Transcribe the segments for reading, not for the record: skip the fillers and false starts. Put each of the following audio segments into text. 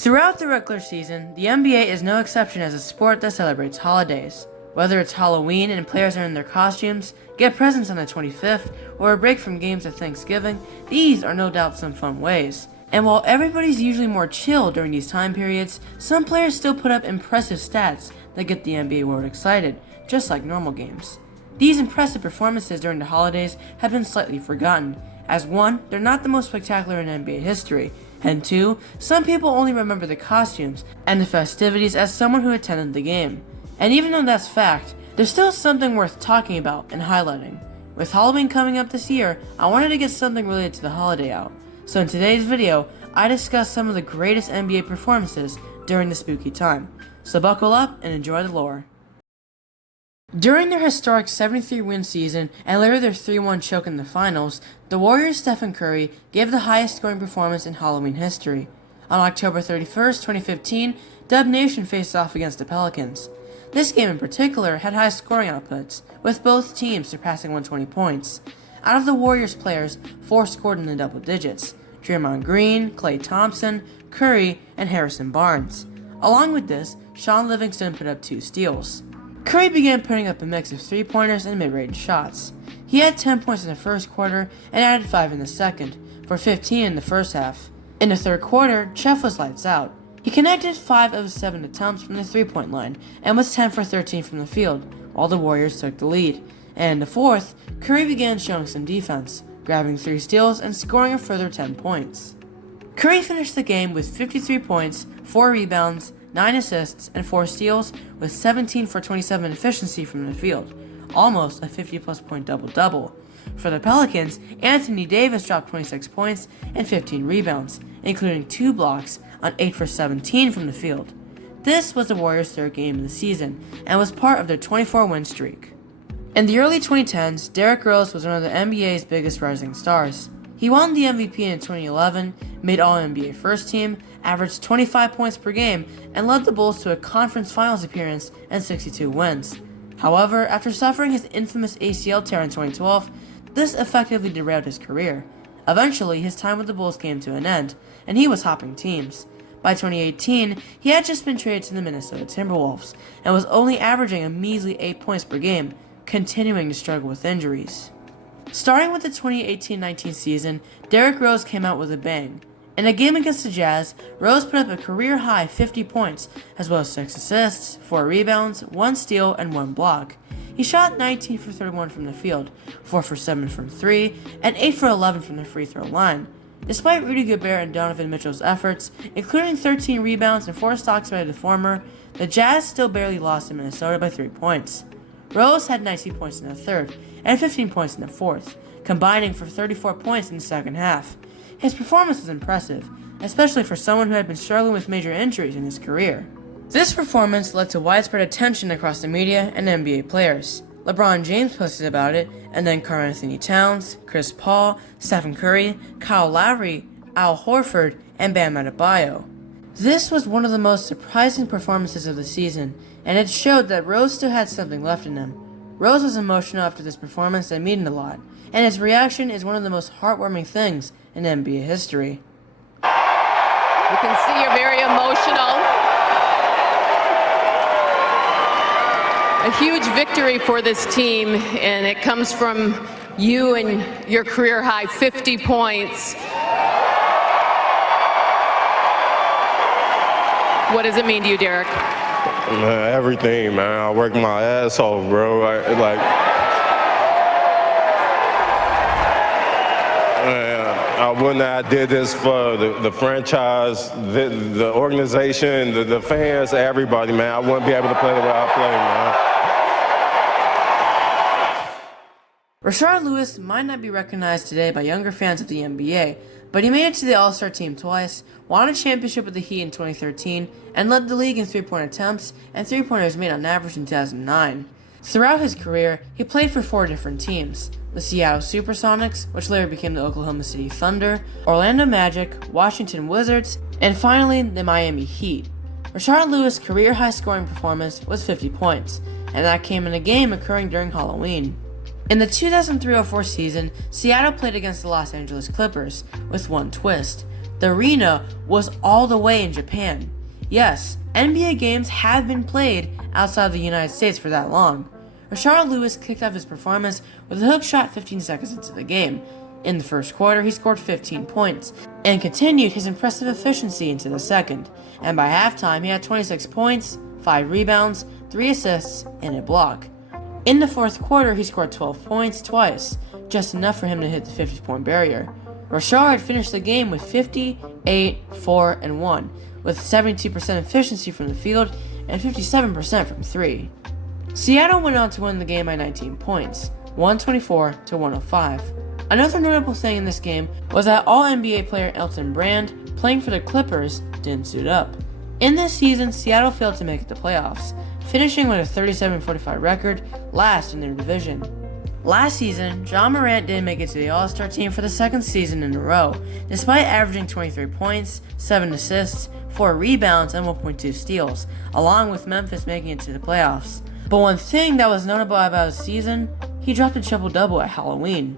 Throughout the regular season, the NBA is no exception as a sport that celebrates holidays. Whether it's Halloween and players are in their costumes, get presents on the 25th, or a break from games at Thanksgiving, these are no doubt some fun ways. And while everybody's usually more chill during these time periods, some players still put up impressive stats that get the NBA world excited, just like normal games. These impressive performances during the holidays have been slightly forgotten, as one, they're not the most spectacular in NBA history, and two, some people only remember the costumes and the festivities as someone who attended the game. And even though that's fact, there's still something worth talking about and highlighting. With Halloween coming up this year, I wanted to get something related to the holiday out. So in today's video, I discuss some of the greatest NBA performances during the spooky time. So buckle up and enjoy the lore. During their historic 73-win season and later their 3-1 choke in the finals, the Warriors' Stephen Curry gave the highest scoring performance in Halloween history. On October 31st, 2015, Dub Nation faced off against the Pelicans. This game in particular had high scoring outputs, with both teams surpassing 120 points. Out of the Warriors players, 4 scored in the double digits: Draymond Green, Klay Thompson, Curry, and Harrison Barnes. Along with this, Shaun Livingston put up 2 steals. Curry began putting up a mix of 3-pointers and mid-range shots. He had 10 points in the first quarter and added 5 in the second, for 15 in the first half. In the third quarter, Chef was lights out. He connected 5 of 7 attempts from the 3-point line and was 10 for 13 from the field, while the Warriors took the lead. And in the fourth, Curry began showing some defense, grabbing 3 steals and scoring a further 10 points. Curry finished the game with 53 points, 4 rebounds, 9 assists, and 4 steals, with 17 for 27 efficiency from the field, almost a 50-plus point double-double. For the Pelicans, Anthony Davis dropped 26 points and 15 rebounds, including 2 blocks on 8 for 17 from the field. This was the Warriors' 3rd game of the season, and was part of their 24-win streak. In the early 2010s, Derrick Rose was one of the NBA's biggest rising stars. He won the MVP in 2011, made All-NBA First Team, averaged 25 points per game, and led the Bulls to a conference finals appearance and 62 wins. However, after suffering his infamous ACL tear in 2012, this effectively derailed his career. Eventually, his time with the Bulls came to an end, and he was hopping teams. By 2018, he had just been traded to the Minnesota Timberwolves, and was only averaging a measly 8 points per game, continuing to struggle with injuries. Starting with the 2018-19 season, Derrick Rose came out with a bang. In a game against the Jazz, Rose put up a career-high 50 points, as well as 6 assists, 4 rebounds, 1 steal, and 1 block. He shot 19 for 31 from the field, 4 for 7 from 3, and 8 for 11 from the free throw line. Despite Rudy Gobert and Donovan Mitchell's efforts, including 13 rebounds and 4 stocks by the former, the Jazz still barely lost to Minnesota by 3 points. Rose had 19 points in the third, and 15 points in the fourth, combining for 34 points in the second half. His performance was impressive, especially for someone who had been struggling with major injuries in his career. This performance led to widespread attention across the media and NBA players. LeBron James posted about it, and then Karl-Anthony Towns, Chris Paul, Stephen Curry, Kyle Lowry, Al Horford, and Bam Adebayo. This was one of the most surprising performances of the season, and it showed that Rose still had something left in him. Rose was emotional after this performance and meaned a lot, and his reaction is one of the most heartwarming things in NBA history. You can see you're very emotional. A huge victory for this team, and it comes from you and your career-high 50 points. What does it mean to you, Derrick? Man, everything, man. I worked my ass off, bro. I wouldn't have did this for the franchise, the organization, the fans, everybody, man. I wouldn't be able to play the way I play, man. Rashard Lewis might not be recognized today by younger fans of the NBA, but he made it to the All-Star team twice, won a championship with the Heat in 2013, and led the league in 3-point attempts and 3-pointers made on average in 2009. Throughout his career, he played for 4 different teams: the Seattle Supersonics, which later became the Oklahoma City Thunder, Orlando Magic, Washington Wizards, and finally the Miami Heat. Rashard Lewis' career-high scoring performance was 50 points, and that came in a game occurring during Halloween. In the 2003-04 season, Seattle played against the Los Angeles Clippers, with one twist. The arena was all the way in Japan. Yes, NBA games have been played outside of the United States for that long. Rashard Lewis kicked off his performance with a hook shot 15 seconds into the game. In the first quarter, he scored 15 points and continued his impressive efficiency into the second. And by halftime, he had 26 points, 5 rebounds, 3 assists, and a block. In the fourth quarter, he scored 12 points twice, just enough for him to hit the 50-point barrier. Rashard finished the game with 50, 8, 4, and 1, with 72% efficiency from the field and 57% from 3. Seattle went on to win the game by 19 points, 124 to 105. Another notable thing in this game was that All-NBA player Elton Brand, playing for the Clippers, didn't suit up. In this season, Seattle failed to make it to the playoffs, finishing with a 37-45 record, last in their division. Last season, John Morant didn't make it to the All-Star team for the second season in a row, despite averaging 23 points, 7 assists, 4 rebounds, and 1.2 steals, along with Memphis making it to the playoffs. But one thing that was notable about his season, he dropped a triple-double at Halloween.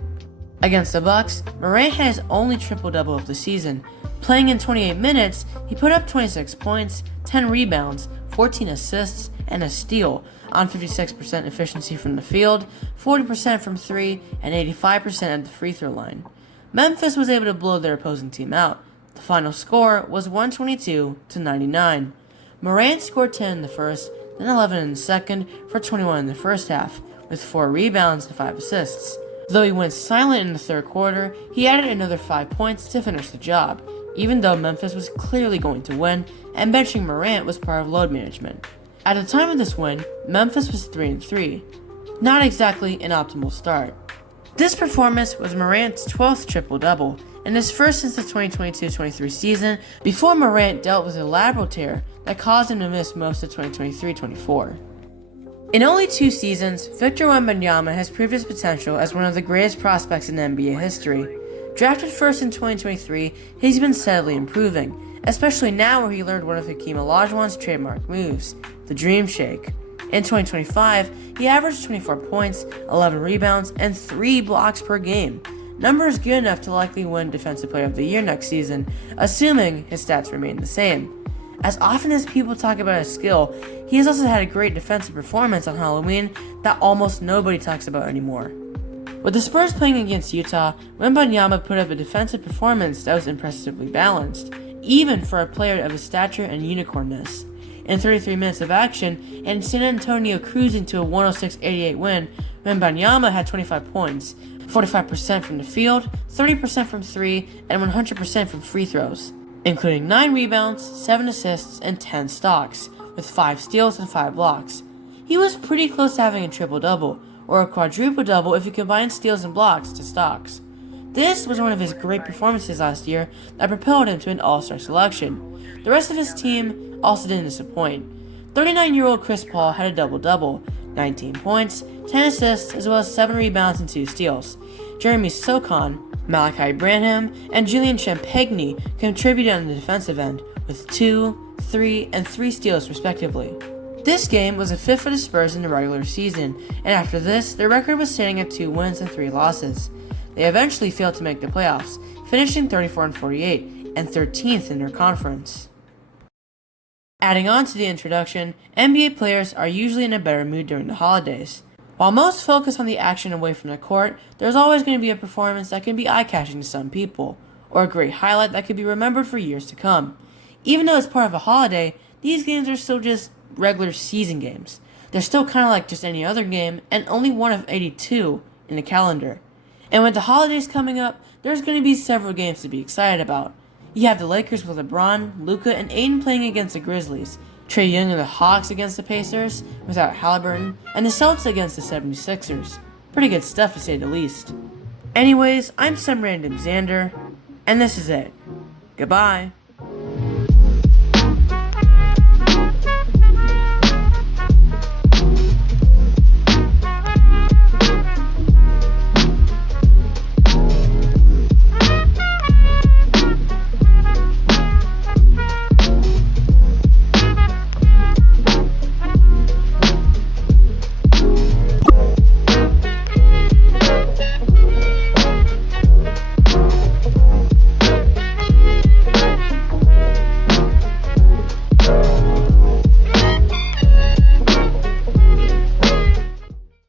Against the Bucks, Morant had his only triple-double of the season. Playing in 28 minutes, he put up 26 points, 10 rebounds, 14 assists, and a steal on 56% efficiency from the field, 40% from 3, and 85% at the free throw line. Memphis was able to blow their opposing team out. The final score was 122 to 99. Morant scored 10 in the first, then 11 in the second, for 21 in the first half, with 4 rebounds and 5 assists. Though he went silent in the third quarter, he added another 5 points to finish the job, even though Memphis was clearly going to win, and benching Morant was part of load management. At the time of this win, Memphis was 3-3. Not exactly an optimal start. This performance was Morant's 12th triple-double, and his first since the 2022-23 season, before Morant dealt with a lateral tear that caused him to miss most of 2023-24. In only 2 seasons, Victor Wembanyama has proved his potential as one of the greatest prospects in NBA history. Drafted first in 2023, he's been steadily improving, especially now where he learned one of Hakeem Olajuwon's trademark moves, the Dream Shake. In 2025, he averaged 24 points, 11 rebounds, and 3 blocks per game. Numbers good enough to likely win Defensive Player of the Year next season, assuming his stats remain the same. As often as people talk about his skill, he has also had a great defensive performance on Halloween that almost nobody talks about anymore. With the Spurs playing against Utah, Wembanyama put up a defensive performance that was impressively balanced, even for a player of his stature and unicornness. In 33 minutes of action, and San Antonio cruising to a 106-88 win, Wembanyama had 25 points, 45% from the field, 30% from 3, and 100% from free throws, including 9 rebounds, 7 assists, and 10 stocks, with 5 steals and 5 blocks. He was pretty close to having a triple-double, or a quadruple-double if you combine steals and blocks to stocks. This was one of his great performances last year that propelled him to an All-Star selection. The rest of his team also didn't disappoint. 39-year-old Chris Paul had a double-double, 19 points, 10 assists, as well as 7 rebounds and 2 steals. Jeremy Sochan, Malachi Branham, and Julian Champagny contributed on the defensive end, with 2, 3, and 3 steals respectively. This game was a 5th for the Spurs in the regular season, and after this, their record was sitting at 2 wins and 3 losses. They eventually failed to make the playoffs, finishing 34-48 and 13th in their conference. Adding on to the introduction, NBA players are usually in a better mood during the holidays. While most focus on the action away from the court, there's always going to be a performance that can be eye-catching to some people, or a great highlight that could be remembered for years to come. Even though it's part of a holiday, these games are still just regular season games. They're still kind of like just any other game, and only one of 82 in the calendar. And with the holidays coming up, there's going to be several games to be excited about. You have the Lakers with LeBron, Luka, and Aiden playing against the Grizzlies, Trae Young and the Hawks against the Pacers, without Halliburton, and the Celtics against the 76ers. Pretty good stuff to say the least. Anyways, I'm some random Xander, and this is it. Goodbye.